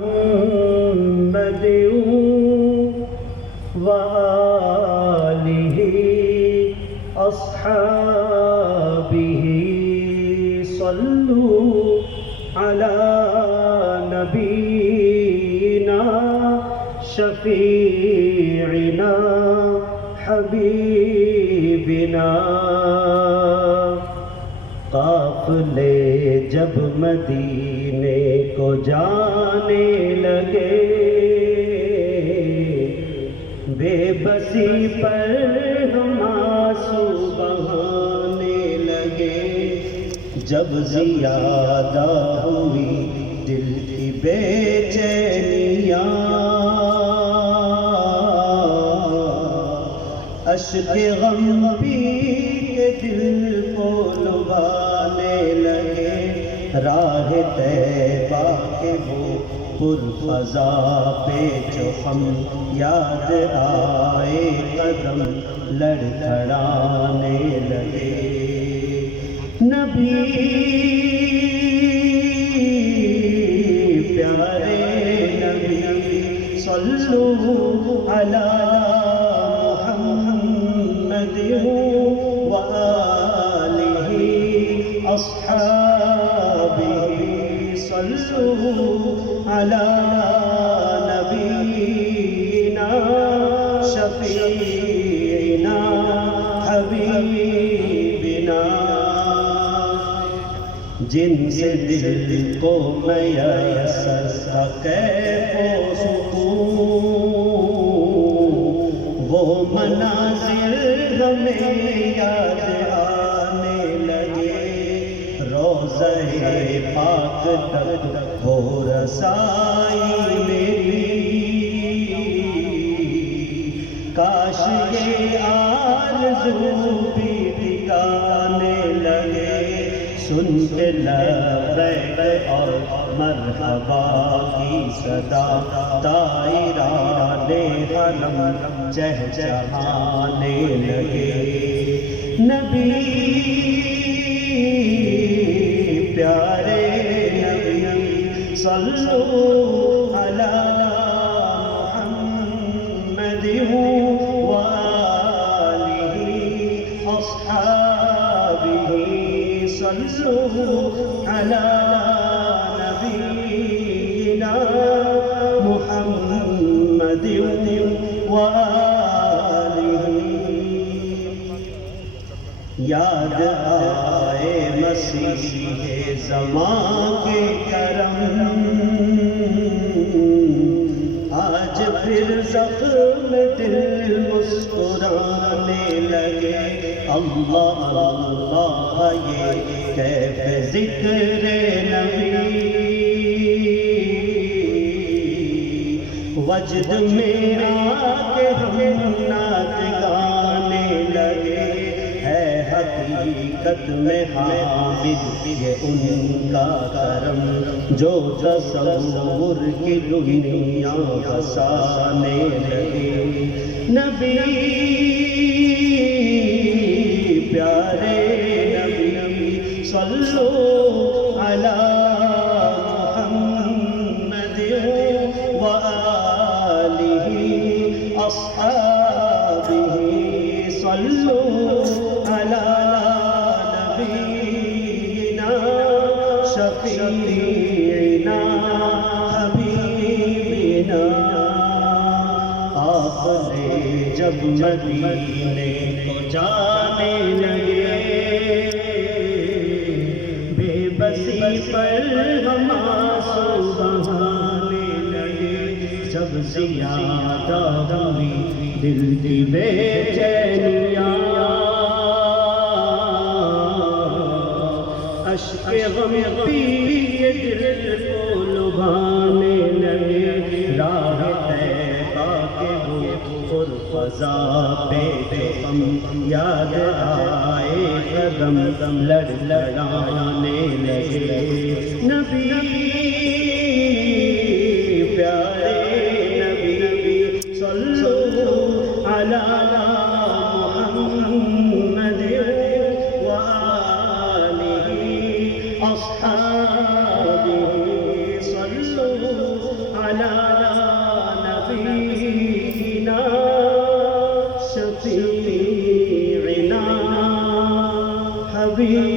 محمد وآلہ اصحابہ صلو علی نبینا شفیعنا حبیبنا۔ قافلے جب مدینے کو جانے لگے، بے بسی پر ہم آنسو بہانے لگے۔ جب زیادہ ہوئی دل کی بے چینیاں، اشک غم پی کے دل کو لبھانے لگے۔ راہ طیبہ کے وہ پرفضا پہ جو ہم یاد آئے، قدم لڑکھڑانے لگے۔ نبی پیارے نبی صلو علی محمد وآلہ اصحابہ صلو علی نبینا شفیعنا حبیبنا۔ جن سے دل کو میسر تھا کیف و سکون، وہ مناظر ہمیں یاد آنے لگے۔ روضہ پاک تک ہو رسائی میری، کاش یہ آرزو بھی ٹھکانے لگے۔ سن کے لبیک اور مرحبا کی صدا، طائران حرم چہچہانے لگے۔ نبی پیارے نبی صلو علی محمد وآلہ اصحابہ صلو علی نبینا محمد وآلہ۔ یاد آئے مسیح زمان کے کرم، آج پھر زخم دل مسکرانے لگے۔ اللہ اللہ یہ کیف ذکر نبی، وجد میں آ کے ہم نعت گانے لگے۔ ہے حقیقت میں حامد یہ ان کا کرم، جو تصور کی دنیا بسانے لگے۔ نبی پیارے نبی صلو علی محمد وآلہ اصحابہ صلو علی نبینا شفیعنا حبیبنا۔ آپ نے جب مدینے کو جانے لگے، بے بسی پر ہم آنسو بہانے لگے۔ جب زیادہ ہوئی دل کی بے چینیاں، اشک غم پی کے دل کو لبھانے لگے۔ راہ طیبہ کے وہ پرفضا پہ جو ہم یاد آئے، قدم لڑکھڑانے لگے۔ نبی پیارے نبی صلو علی محمد وآلہ اصحابہ صلو على نبينا شفيعنا حبيب